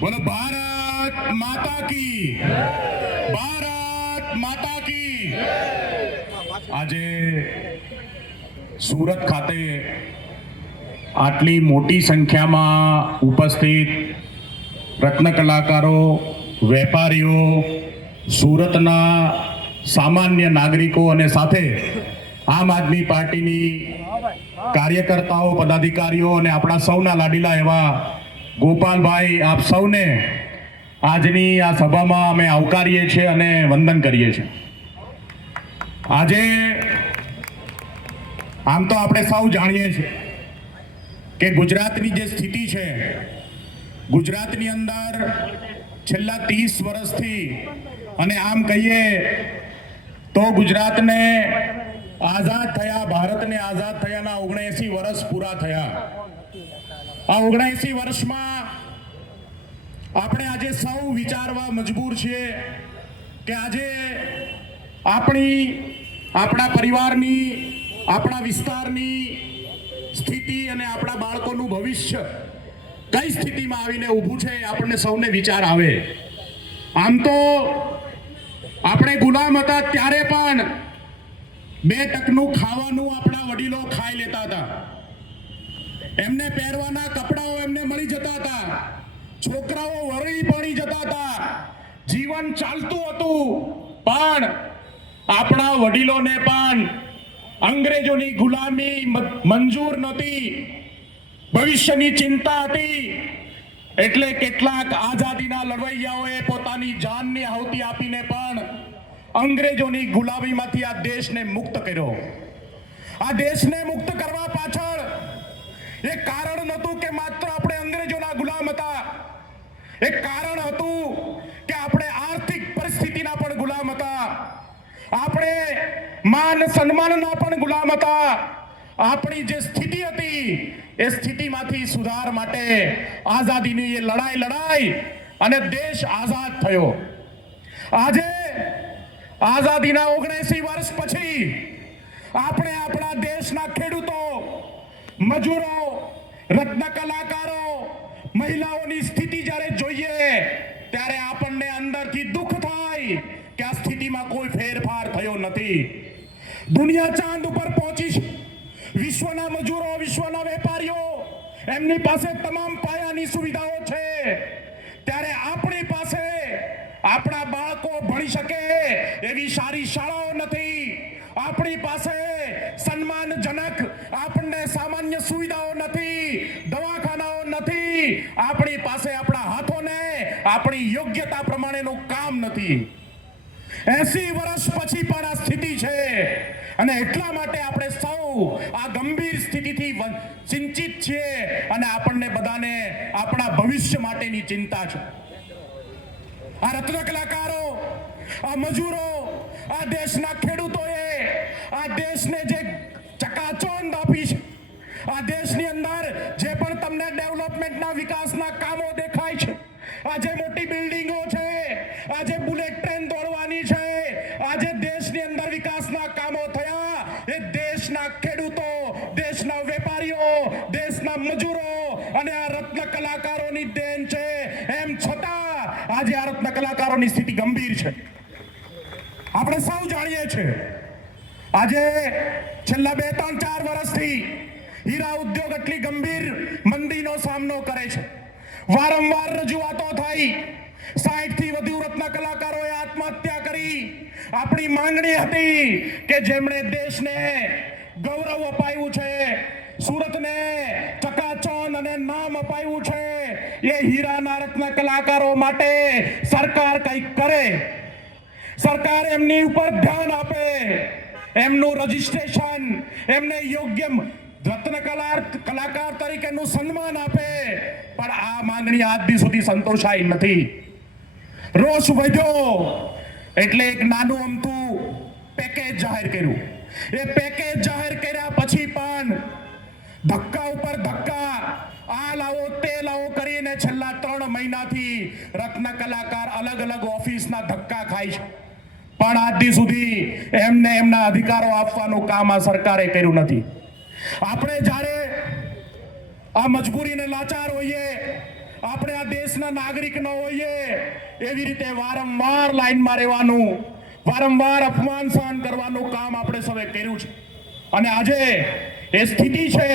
બોલો, ભારત માતા કી ભારત માતા કી આજે સુરત ખાતે આટલી મોટી સંખ્યામાં ઉપસ્થિત રત્ન કલાકારો, વેપારીઓ, સુરતના સામાન્ય નાગરિકો અને સાથે આમ આદમી પાર્ટીની કાર્યકર્તાઓ, પદાધિકારીઓ અને આપણા સૌના લાડીલા એવા ગોપાલભાઈ, આપ સૌને આજની આ સભામાં અમે આવકારીએ છીએ અને વંદન કરીએ છીએ. આજે આમ તો આપણે સૌ જાણીએ છીએ કે ગુજરાતની જે સ્થિતિ છે, ગુજરાતની અંદર છેલ્લા ત્રીસ વર્ષથી અને આમ કહીએ તો ગુજરાતને આઝાદ થયા, ભારતને આઝાદ થયાના ઓગણએંસી વર્ષ પૂરા થયા. આ ઓગણસી વર્ષમાં આપણે આજે સૌ વિચારવા મજબૂર છીએ કે આજે આપણી, આપણા પરિવારની, આપણા વિસ્તારની સ્થિતિ અને આપણા બાળકોનું ભવિષ્ય કઈ સ્થિતિમાં આવીને ઊભું છે આપણને સૌને વિચાર આવે. આમ તો આપણે ગુલામ હતા ત્યારે પણ બે ટકનું ખાવાનું આપણા વડીલો ખાઈ લેતા હતા. એમને પહેરવાના કપડાઓ એમને મળી જતા હતા. છોકરાઓ વરણી પડી જતા હતા. જીવન ચાલતું હતું. પણ આપણા વડીલોને પણ અંગ્રેજોની ગુલામી મંજૂર નહોતી. ભવિષ્યની ચિંતા હતી. એટલે કેટલાક આઝાદીના લડવૈયાઓએ પોતાની જાનની આહુતિ આપીને પણ અંગ્રેજોની ગુલામીમાંથી આ દેશને મુક્ત કર્યો. આ દેશને મુક્ત કરવા પાછળ એક કારણ નહોતું કે માત્ર આપણે અંગ્રેજોના ગુલામ હતા. એક કારણ હતું કે આપણે આર્થિક પરિસ્થિતિના પણ ગુલામ હતા. આપણે માન સન્માનના પણ ગુલામ હતા. આપણી જે સ્થિતિ હતી, એ સ્થિતિમાંથી સુધાર માટે આઝાદીની એ લડાઈ લડાઈ અને દેશ આઝાદ થયો. આજે આઝાદીના ઓગણસી વર્ષ પછી આપણે આપણા દેશના ખેડૂતો મજૂરો, રત્ન કલાકારો, મહિલાઓની સ્થિતિ જ્યારે જોઈએ, ત્યારે આપણને અંદરથી દુઃખ થાય કે આ સ્થિતિમાં કોઈ ફેરફાર થયો નથી. દુનિયા ચાંદ ઉપર પહોંચી વિશ્વના મજૂરો, વિશ્વના વેપારીઓ, એમની પાસે તમામ પાયાની સુવિધાઓ છે. ત્યારે આપણી પાસે આપણા બાળકો ભણી શકે એવી સારી શાળાઓ નથી. આપણી પાસે સન્માનજનક આપણને સામાન્ય સુવિધાઓ નથી દવાખાનાઓ નથી આપણી પાસે આપણા હાથોને આપણી યોગ્યતા પ્રમાણેનું કામ નથી. એસી વર્ષ પછી પણ આ સ્થિતિ છે. અને એટલા માટે આપણે સૌ આ ગંભીર સ્થિતિથી ચિંતિત છીએ અને આપણને બધાને આપણા ભવિષ્ય માટેની ચિંતા છે. આ રત્ન કલાકારો આ મજૂરો, આ દેશના ખેડૂતોએ, આ દેશને જે ચકાચોંધ આપી છે આ દેશની અંદર જે પણ તમને ડેવલપમેન્ટના વિકાસના કામો દેખાય છે આજે મોટી બિલ્ડિંગો છે આજે બુલેટ ટ્રેન દોડવાની છે આજે દેશની અંદર વિકાસના કામો થયા એ દેશના ખેડૂતો દેશના વેપારીઓ દેશના મજૂરો અને આ રત્ન કલાકારોની દેન છે, એમ છતાં આજે આ કલાકારોની સ્થિતિ ગંભીર છે. આપણે સૌ જાણીએ છીએ, આજે છેલ્લા બે, ત્રણ, ચાર વર્ષથી હીરા ઉદ્યોગ એટલી ગંભીર મંદીનો સામનો કરે છે. વારંવાર રજૂઆતો થઈ સાઠથી વધુ રત્ન કલાકારોએ આત્મહત્યા કરી. આપણી માંગણી હતી કે જેમણે દેશને ગૌરવ અપાયું છે સુરતને ચકાચોન અને નામ અપાયું છે. એ હીરાના રત્ન કલાકારો માટે સરકાર કંઈક કરે. સરકાર એમની ઉપર ધ્યાન આપે. એમનું રજીસ્ટ્રેશન એમને યોગ્ય રત્ન કલા કલાકાર તરીકેનું સન્માન આપે. પણ આ માંગણી આજ સુધી સંતોષાઈ નથી. રોષ વધ્યો. એટલે એક નાનું અમથું પેકેજ જાહેર કર્યું. એ પેકેજ જાહેર કર્યા પછી પણ ધક્કા ઉપર ધક્કા. આ લાવો, તે લાવો કરીને છેલ્લા ત્રણ મહિનાથી રત્ન કલાકાર અલગ અલગ ઓફિસના ધક્કા ખાય છે. પણ આજ સુધી એમને એમના અધિકારો આપવાનું કામ આ સરકારે કર્યું નથી. આપણે જ્યારે આ મજબૂરીને લાચાર હોઈએ, આપણે આ દેશના નાગરિક ન હોઈએ, એવી રીતે વારંવાર લાઈનમાં રહેવાનું, વારંવાર અપમાન સહન કરવાનું કામ આપણે સૌએ કર્યું છે. અને આજે એ સ્થિતિ છે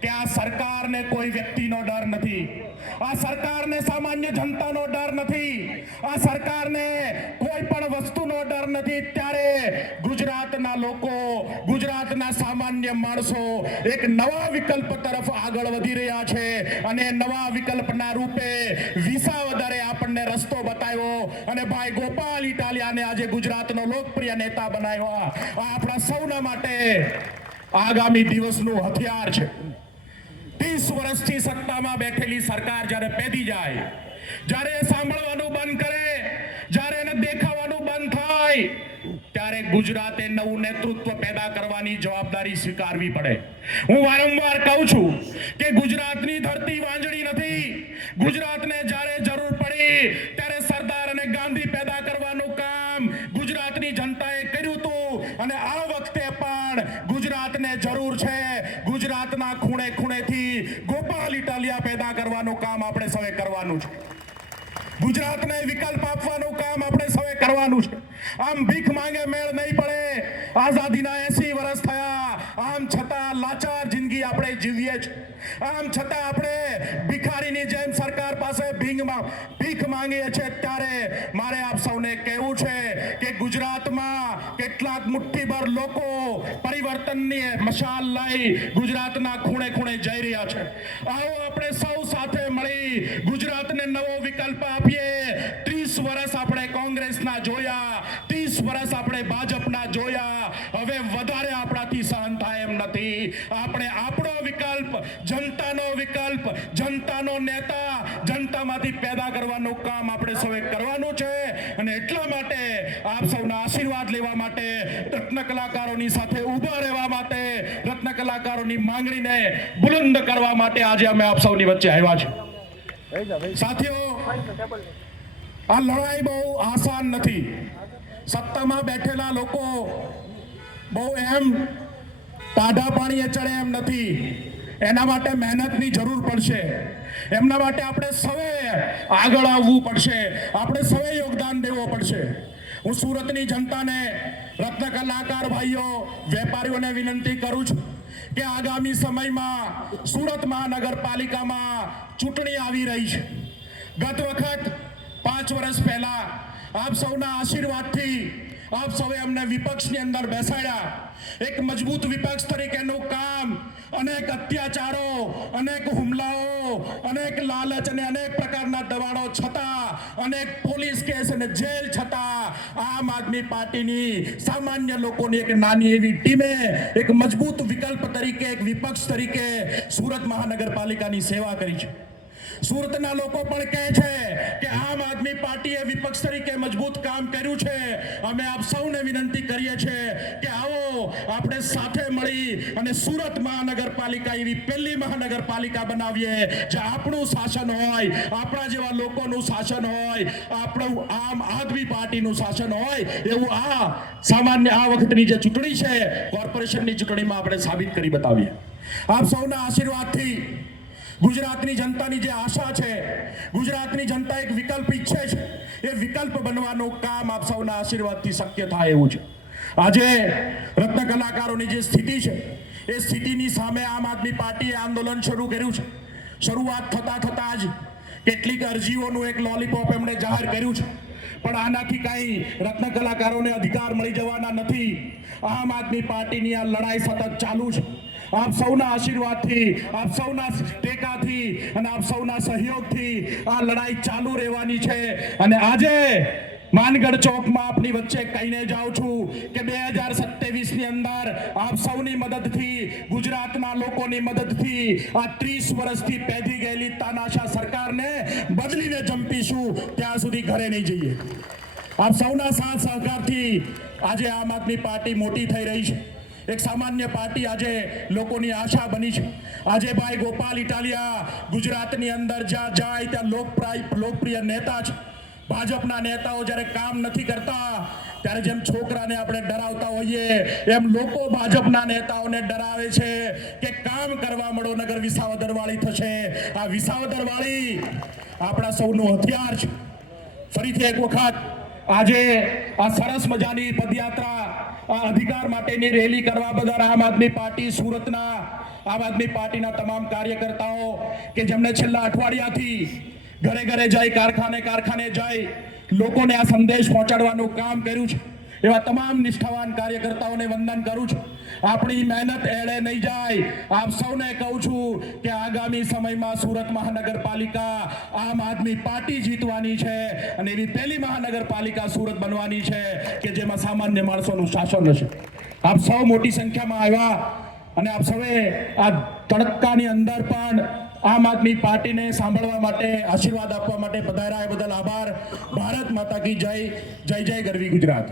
કે આ સરકારને કોઈ વ્યક્તિનો ડર નથી. આ સરકારને સામાન્ય જનતાનો ડર નથી. આ સરકારને કોઈ પણ વસ્તુનો ડર નથી. ત્યારે ગુજરાતના લોકો, ગુજરાતના સામાન્ય માણસો એક નવા વિકલ્પ તરફ આગળ વધી રહ્યા છે અને નવા વિકલ્પના રૂપે વિસાવદરે આપણને રસ્તો બતાવ્યો અને ભાઈ ગોપાલ ઇટાલિયાને આજે ગુજરાતનો લોકપ્રિય નેતા બનાવ્યો. આ આપણા સૌના માટે આગામી દિવસનું હથિયાર છે. ત્રીસ વર્ષથી સત્તામાં બેઠેલી સરકાર જ્યારે પેદી જાય, જ્યારે સાંભળવાનું બંધ કરે, જ્યારે એને દેખાવાનું બંધ થાય, ત્યારે ગુજરાતે નવું નેતૃત્વ પેદા કરવાની જવાબદારી સ્વીકારવી પડે. હું વારંવાર કહું છું કે ગુજરાતની ધરતી વાંજળી નથી. ગુજરાતને જ્યારે જરૂર પડી, ત્યારે સરદાર અને ગાંધી પેદા કરવાનું કામ ગુજરાતની જનતાએ કર્યું હતું. અને આ વખતે પણ ગુજરાતને જરૂર છે ગુજરાતના ખૂણે ખૂણેથી ગોપાલ ઇટાલિયા પેદા કરવાનું કામ આપણે સૌએ કરવાનું છે. ગુજરાતને વિકલ્પ આપવાનું કામ આપણે સૌએ કરવાનું છે. આમ ભીખ માંગે, મેળ નહીં પડે. આઝાદીના એસી વર્ષ થયા. આમ છતાં જિંદગી આપણે જીવીએ છીએ આમ છતાં આપણે ભિખારીની જેમ સરકાર પાસે ભીંગમાં ભીખ માંગીએ છીએ ત્યારે મારે આપ સૌને કહેવું છે કે ગુજરાતમાં કેટલાક મુઠ્ઠીભર લોકો પરિવર્તનની મશાલ લઈ ગુજરાતના ખૂણે ખૂણે જઈ રહ્યા છે. આવો આપણે સૌ સાથે મળી ગુજરાતને નવો વિકલ્પ આપીએ. ત્રીસ વર્ષ આપણે કોંગ્રેસના જોયા. ત્રીસ વર્ષ આપણે ભાજપના જોયા હવે વધારે આપણાથી સહન થાય એમ નથી આપણે આપણો વિકલ્પ જનતાનો વિકલ્પ જનતાનો નેતા જનતામાંથી પેદા કરવાનું કામ આપણે સૌએ કરવાનું છે. અને એટલા માટે આપ સૌના આશીર્વાદ લેવા માટે રત્ન કલાકારોની સાથે ઊભા રહેવા માટે, રત્ન કલાકારોની માંગણીને બુલંદ કરવા માટે આજે અમે આપ સૌની વચ્ચે આવ્યા છે સાથીઓ, આ લડાઈ બહુ આસાન નથી. સત્તામાં બેઠેલા લોકો બહુ એમ ટાઢા પાણીએ ચડે એમ નથી. એના માટે મહેનતની જરૂર પડશે. એમના માટે આપણે સૌએ આગળ આવવું પડશે. આપણે સૌએ યોગદાન દેવું પડશે. હું સુરતની જનતાને રત્ન કલાકાર ભાઈઓ, વેપારીઓને વિનંતી કરું છું કે આગામી સમયમાં સુરત મહાનગરપાલિકામાં ચૂંટણી આવી રહી છે. ગત વખત પાંચ વર્ષ પહેલા આપ સૌના આશીર્વાદથી આપ સૌએ અમને વિપક્ષની અંદર બેસાડ્યા. એક મજબૂત વિપક્ષ તરીકેનું કામ, અનેક અત્યાચારો, અનેક હુમલાઓ, અનેક લાલચ અને અનેક પ્રકારના દબાણો છતાં, અનેક પોલીસ કેસ અને જેલ છતાં આમ આદમી પાર્ટીની સામાન્ય લોકોની એક નાની એવી ટીમે એક મજબૂત વિકલ્પ તરીકે, એક વિપક્ષ તરીકે સુરત મહાનગરપાલિકાની સેવા કરી છે. સુરતના લોકો પણ કહે છે કે આમ આદમી પાર્ટીએ વિપક્ષ તરીકે મજબૂત કામ કર્યું છે. અમે આપ સૌને વિનંતી કરીએ છીએ કે આવો આપણે સાથે મળી અને સુરત મહાનગરપાલિકા એવી પહેલી મહાનગરપાલિકા બનાવીએ, જે આપણું શાસન હોય, આપણા જેવા લોકોનું શાસન હોય, આપણું આમ આદમી પાર્ટીનું શાસન હોય, એવું આ સામાન્ય આ વખતની જે ચૂંટણી છે, કોર્પોરેશનની ચૂંટણીમાં આપણે સાબિત કરી બતાવીએ. આપ સૌના આશીર્વાદથી ગુજરાતની જનતાની જે આશા છે, ગુજરાતની જનતા એક વિકલ્પ ઈચ્છે છે, એ વિકલ્પ બનવાનું કામ આપ સૌના આશીર્વાદથી શક્ય થાય એવું છે. આજે રત્ન કલાકારોની જે સ્થિતિ છે, એ સ્થિતિની સામે આમ આદમી પાર્ટીએ આંદોલન શરૂ કર્યું છે. શરૂઆત થતા થતા જ કેટલીક અરજીઓનું એક લોલીપોપ એમણે જાહેર કર્યું છે. પણ આનાથી કાંઈ રત્ન કલાકારોને અધિકાર મળી જવાના નથી. આમ આદમી પાર્ટીની આ લડાઈ સતત ચાલુ છે. આપ સૌના આશીર્વાદથી, આપ સૌના ટેકાથી અને આપ સૌના સહયોગથી આ લડાઈ ચાલુ રહેવાની છે. અને આજે માનગઢ ચોકમાં આપની વચ્ચે કહીને જાઉં છું કે બે હજાર સત્યાવીસની અંદર આપ સૌની મદદથી, ગુજરાતના લોકોની મદદથી આ ત્રીસ વર્ષથી પેધી ગયેલી તાનાશા સરકારને બદલીને જંપીશું. ત્યાં સુધી ઘરે નહીં જઈએ. આપ સૌના સાથ સહકારથી આજે આમ આદમી પાર્ટી મોટી થઈ રહી છે. એક સામાન્ય પાર્ટી આજે લોકોની આશા બની છે. આજે ભાઈ ગોપાલ ઇટાલિયા ગુજરાતની અંદર જ્યાં જાય ત્યાં લોકપ્રાય, લોકપ્રિય નેતા છે. ભાજપના નેતાઓ જ્યારે કામ નથી કરતા, ત્યારે જેમ છોકરાને આપણે ડરાવતા હોઈએ, એમ લોકો ભાજપના નેતાઓને ડરાવે છે કે કામ કરવા મળો, નગર વિસાવદર વાળી થશે. આ વિસાવદર વાળી આપણા સૌનું હથિયાર છે. ફરીથી એક વખત આજે આ સરસ મજાની પદયાત્રા અધિકાર માટેની રેલી કરવા બદલ આમ આદમી પાર્ટી સુરતના, આમ આદમી પાર્ટીના તમામ કાર્યકર્તાઓ કે જેમણે છેલ્લા અઠવાડિયાથી ઘરે ઘરે જઈ, કારખાને કારખાને જઈ, લોકોને આ સંદેશ પહોંચાડવાનું કામ કર્યું છે. એવા તમામ નિષ્ઠાવાન કાર્યકર્તાઓને વંદન કરું છું. આપણી મહેનત એળે નહીં જાય. આપ સૌને કહું છું કે આગામી સમયમાં સુરત મહાનગરપાલિકા આમ આદમી પાર્ટી જીતવાની છે અને એવી પહેલી મહાનગરપાલિકા સુરત બનવાની છે કે જેમાં સામાન્ય માણસોનું શાસન હશે. આપ સૌ મોટી સંખ્યામાં આવ્યા અને આપ સૌએ આ તડકાની અંદર પણ આમ આદમી પાર્ટીને સાંભળવા માટે, આશીર્વાદ આપવા માટે પધાર્યા. એ બદલ આભાર. ભારત માતા કી જય. જય જય ગરવી ગુજરાત.